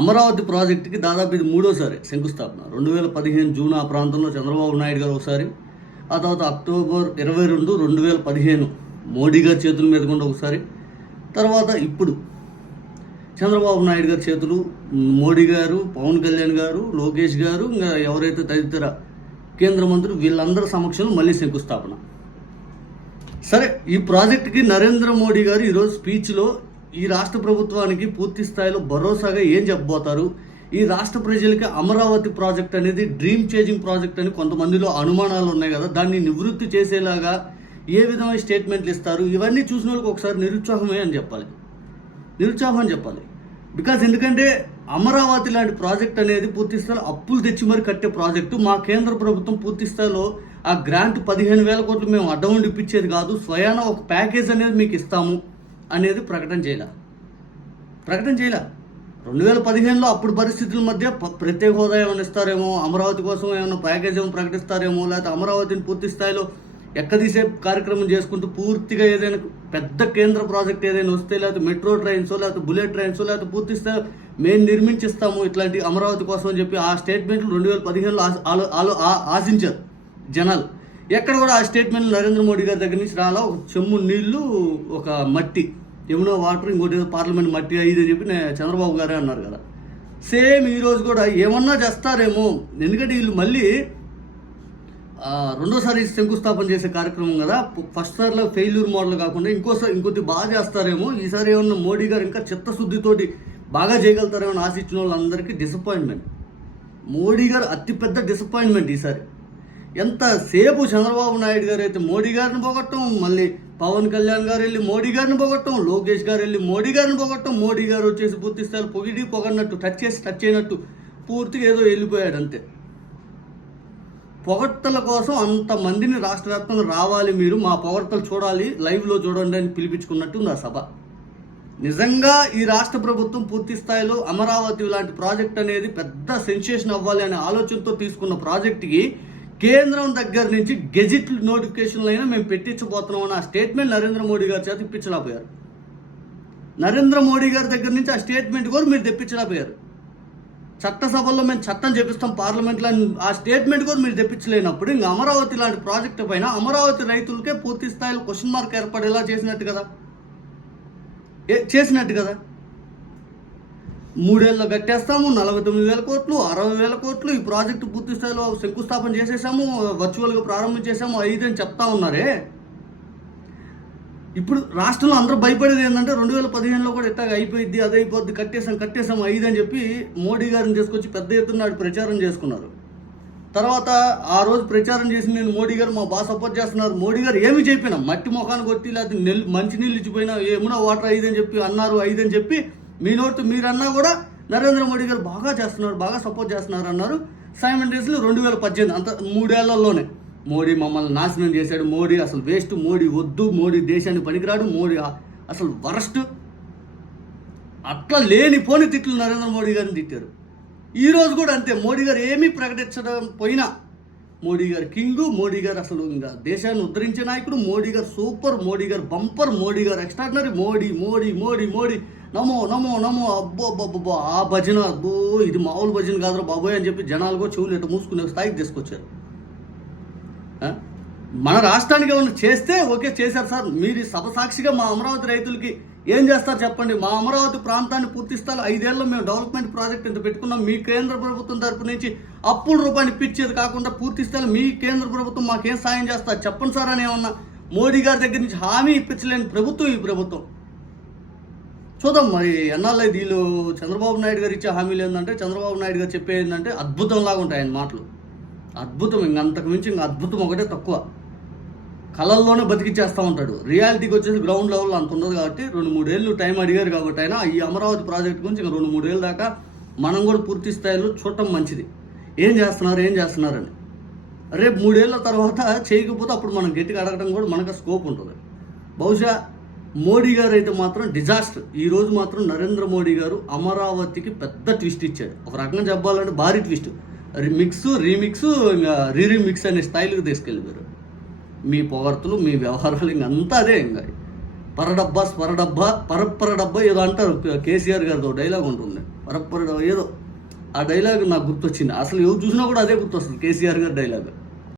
అమరావతి ప్రాజెక్టుకి దాదాపు ఇది మూడోసారి శంకుస్థాపన. రెండు వేల పదిహేను జూన్ ఆ ప్రాంతంలో చంద్రబాబు నాయుడు గారు ఒకసారి ఆ తర్వాత అక్టోబర్ ఇరవై రెండు రెండు వేల పదిహేను మోడీ గారి చేతుల మీద కూడా ఒకసారి తర్వాత ఇప్పుడు చంద్రబాబు నాయుడు గారి చేతులు మోడీ గారు పవన్ కళ్యాణ్ గారు లోకేష్ గారు ఇంకా ఎవరైతే తదితర కేంద్ర మంత్రులు వీళ్ళందరి సమక్షంలో మళ్ళీ శంకుస్థాపన. సరే ఈ ప్రాజెక్టుకి నరేంద్ర మోడీ గారు ఈరోజు స్పీచ్లో ఈ రాష్ట్ర ప్రభుత్వానికి పూర్తి స్థాయిలో భరోసాగా ఏం చెప్పబోతారు? ఈ రాష్ట్ర ప్రజలకి అమరావతి ప్రాజెక్ట్ అనేది డ్రీమ్ చేంజింగ్ ప్రాజెక్ట్ అని కొంతమందిలో అనుమానాలు ఉన్నాయి కదా. దాన్ని నివృత్తి చేసేలాగా ఏ విధమైన స్టేట్మెంట్లు ఇస్తారు? ఇవన్నీ చూసిన వాళ్ళకి ఒకసారి నిరుత్సాహమే అని చెప్పాలి. నిరుత్సాహం అని చెప్పాలి. బికాజ్ ఎందుకంటే అమరావతి లాంటి ప్రాజెక్ట్ అనేది పూర్తి స్థాయిలో అప్పులు తెచ్చి మరి కట్టే ప్రాజెక్టు. మా కేంద్ర ప్రభుత్వం పూర్తి స్థాయిలో ఆ గ్రాంట్ పదిహేను వేల కోట్లు మేము అడ్డం ఇప్పించేది కాదు. స్వయాన ఒక ప్యాకేజ్ అనేది మీకు ఇస్తాము. అనేది ప్రకటన చేయలే. ప్రకటన చేయలే. రెండు వేల పదిహేనులో అప్పుడు పరిస్థితుల మధ్య ప్రత్యేక హోదా ఏమైనా ఇస్తారేమో అమరావతి కోసం ఏమైనా ప్యాకేజ్ ఏమైనా ప్రకటిస్తారేమో లేకపోతే అమరావతిని పూర్తి స్థాయిలో ఎక్కదీసే కార్యక్రమం చేసుకుంటూ పూర్తిగా ఏదైనా పెద్ద కేంద్ర ప్రాజెక్ట్ ఏదైనా వస్తే లేకపోతే మెట్రో ట్రైన్స్ లేకపోతే బుల్లెట్ ట్రైన్స్ లేకపోతే పూర్తి స్థాయి మేము నిర్మించిస్తాము ఇట్లాంటి అమరావతి కోసం అని చెప్పి ఆ స్టేట్మెంట్లు రెండు వేల పదిహేనులో ఆలో- ఆ- ఆశించారు జనాలు. ఎక్కడ కూడా ఆ స్టేట్మెంట్ నరేంద్ర మోడీ గారి దగ్గర నుంచి రాలా. ఒక చెమ్ము నీళ్ళు ఒక మట్టి. యమునా వాటర్ ఇంకోటి ఏదో పార్లమెంట్ మట్టి అయ్యి అని చెప్పి నేను చంద్రబాబు గారే అన్నారు కదా. సేమ్ ఈరోజు కూడా ఏమన్నా చేస్తారేమో. ఎందుకంటే వీళ్ళు మళ్ళీ రెండోసారి శంకుస్థాపన చేసే కార్యక్రమం కదా. ఫస్ట్ సార్లో ఫెయిల్యూర్ మోడల్ కాకుండా ఇంకోసారి ఇంకొద్ది బాగా చేస్తారేమో. ఈసారి ఏమన్నా మోడీ గారు ఇంకా చిత్తశుద్ధితోటి బాగా చేయగలుగుతారేమో అని ఆశించిన వాళ్ళందరికీ డిసప్పాయింట్మెంట్ మోడీ గారు అతిపెద్ద డిసప్పాయింట్మెంట్ ఈసారి. ఎంతసేపు చంద్రబాబు నాయుడు గారు అయితే మోడీ గారిని పొగట్టం మళ్ళీ పవన్ కళ్యాణ్ గారు వెళ్ళి మోడీ గారిని పొగట్టం లోకేష్ గారు వెళ్ళి మోడీ గారిని పొగట్టం మోడీ గారు వచ్చేసి పూర్తి స్థాయిలో పొగిడి పొగన్నట్టు టచ్ చేసి టచ్ చేయనట్టు పూర్తిగా ఏదో వెళ్ళిపోయాడు అంతే. పొగడ్తల కోసం అంతమందిని రాష్ట్ర వ్యాప్తంగా రావాలి మీరు మా పొగడ్తలు చూడాలి లైవ్లో చూడండి అని పిలిపించుకున్నట్టు ఉంది ఆ సభ. నిజంగా ఈ రాష్ట్ర ప్రభుత్వం పూర్తి స్థాయిలో అమరావతి లాంటి ప్రాజెక్ట్ అనేది పెద్ద సెన్సేషన్ అవ్వాలి అనే ఆలోచనతో తీసుకున్న ప్రాజెక్ట్కి కేంద్రం దగ్గర నుంచి గెజిట్ నోటిఫికేషన్లు అయినా మేము పెట్టించబోతున్నాం అని ఆ స్టేట్మెంట్ నరేంద్ర మోడీ గారి చేత ఇప్పించలేకపోయారు. నరేంద్ర మోడీ గారి దగ్గర నుంచి ఆ స్టేట్మెంట్ కూడా మీరు తెప్పించలేకపోయారు. చట్టసభల్లో మేము చట్టం చేపిస్తాం పార్లమెంట్లో ఆ స్టేట్మెంట్ కూడా మీరు తెప్పించలేనప్పుడు ఇంకా అమరావతి లాంటి ప్రాజెక్టు పైన అమరావతి రైతులకే పూర్తి స్థాయిలో క్వశ్చన్ మార్క్ ఏర్పడేలా చేసినట్టు కదా? ఏ- చేసినట్టు కదా? మూడేళ్ళలో కట్టేస్తాము నలభై తొమ్మిది వేల కోట్లు అరవై వేల కోట్లు ఈ ప్రాజెక్టు పూర్తి స్థాయిలో శంకుస్థాపన చేసేసాము వర్చువల్గా ప్రారంభించేసాము ఐదు అని చెప్తా ఉన్నారే. ఇప్పుడు రాష్ట్రంలో అందరూ భయపడేది ఏంటంటే రెండు వేల పదిహేనులో కూడా ఇట్టాగా అయిపోయింది అది అయిపోద్ది కట్టేసాం కట్టేసాం ఐదు అని చెప్పి మోడీ గారిని తీసుకొచ్చి పెద్ద ఎత్తున నాడు ప్రచారం చేసుకున్నారు. తర్వాత ఆ రోజు ప్రచారం చేసి నేను మోడీ గారు మా బాగా సపోర్ట్ చేస్తున్నారు. మోడీ గారు ఏమి చెప్పినా మట్టి ముఖాన్ని కొట్టి లేకపోతే నెల్ మంచి నీళ్ళు ఇచ్చిపోయినా ఏమున్నా వాటర్ ఐదు అని చెప్పి అన్నారు ఐదు అని చెప్పి మీ నోటు మీరన్నా కూడా నరేంద్ర మోడీ గారు బాగా చేస్తున్నారు బాగా సపోర్ట్ చేస్తున్నారు అన్నారు. సైమల్టేనియస్లీ రెండు వేల పద్దెనిమిది అంత మూడేళ్ళలోనే మోడీ మమ్మల్ని నాశనం చేశాడు. మోడీ అసలు వేస్ట్ మోడీ వద్దు మోడీ దేశానికి పనికిరాడు మోడీ అసలు వరస్ట్. అట్లా లేనిపోని తిట్లు నరేంద్ర మోడీ గారిని తిట్టారు. ఈరోజు కూడా అంతే మోడీ గారు ఏమీ ప్రకటించడం పోయినా మోడీ గారు కింగ్ మోడీ గారు అసలు ఇంకా దేశాన్ని ఉద్ధరించే నాయకుడు మోడీ గారు సూపర్ మోడీ గారు బంపర్ మోడీ గారు ఎక్స్ట్రాడినరీ మోడీ మోడీ మోడీ మోడీ నమో నమో నమో అబ్బో అబ్బో ఆ భజన అబ్బో ఇది మామూలు భజన కాదురా బాబోయ్ అని చెప్పి జనాలు కూడా చెవులు ఇట్లా మూసుకునే స్థాయికి తీసుకొచ్చారు. మన రాష్ట్రానికి ఏమైనా చేస్తే ఓకే చేశారు సార్. మీరు సభ సాక్షిగా మా అమరావతి రైతులకి ఏం చేస్తారు చెప్పండి? మా అమరావతి ప్రాంతాన్ని పూర్తి స్థాయిలో మేము డెవలప్మెంట్ ప్రాజెక్ట్ ఇంత పెట్టుకున్నాం. మీ కేంద్ర ప్రభుత్వం తరపు నుంచి అప్పుల రూపాయలు ఇప్పించేది కాకుండా పూర్తి స్థాయిలో మీ కేంద్ర ప్రభుత్వం మాకేం సాయం చేస్తారు? చెప్పండి సార్ అని ఏమన్నా మోడీ గారి దగ్గర నుంచి హామీ ఇప్పించలేని ప్రభుత్వం ఈ ప్రభుత్వం. చూద్దాం మరి ఎన్నాళ్ళు వీళ్ళు చంద్రబాబు నాయుడు గారు ఇచ్చే హామీలు ఏంటంటే చంద్రబాబు నాయుడు గారు చెప్పే ఏంటంటే అద్భుతంలాగా ఉంటాయి ఆయన మాటలు. అద్భుతం ఇంక అంతకు మించి ఇంక అద్భుతం ఒకటే తక్కువ. కళల్లోనే బతికిచ్చేస్తూ ఉంటాడు. రియాలిటీకి వచ్చేసి గ్రౌండ్ లెవెల్ అంత ఉండదు కాబట్టి రెండు మూడేళ్ళు టైం అడిగారు కాబట్టి ఆయన ఈ అమరావతి ప్రాజెక్ట్ గురించి ఇంకా రెండు మూడేళ్ళ దాకా మనం కూడా పూర్తి స్థాయిలో చూడటం మంచిది. ఏం చేస్తున్నారు ఏం చేస్తున్నారని రేపు మూడేళ్ళ తర్వాత చేయకపోతే అప్పుడు మనం గట్టిగా అడగడం కూడా మనకు స్కోప్ ఉంటుంది. బహుశా మోడీ గారు అయితే మాత్రం డిజాస్టర్. ఈ రోజు మాత్రం నరేంద్ర మోడీ గారు అమరావతికి పెద్ద ట్విస్ట్ ఇచ్చాడు ఒక రకంగా చెప్పాలంటే భారీ ట్విస్ట్. మిక్స్ రీమిక్స్ ఇంకా రీరీమిక్స్ అనే స్థాయిలకు తీసుకెళ్ళిపోయారు. మీ పొగర్తులు మీ వ్యవహారాలు ఇంక అంతా అదే ఇంకా. పరడబ్బా స్వరడబ్బా పరప్పర డబ్బా ఏదో అంటారు కేసీఆర్ గారితో డైలాగ్ ఉంటుంది. పరప్పర ఏదో. ఆ డైలాగ్ నాకు గుర్తొచ్చింది. అసలు ఎవరు చూసినా కూడా అదే గుర్తొస్తుంది కేసీఆర్ గారి డైలాగ్.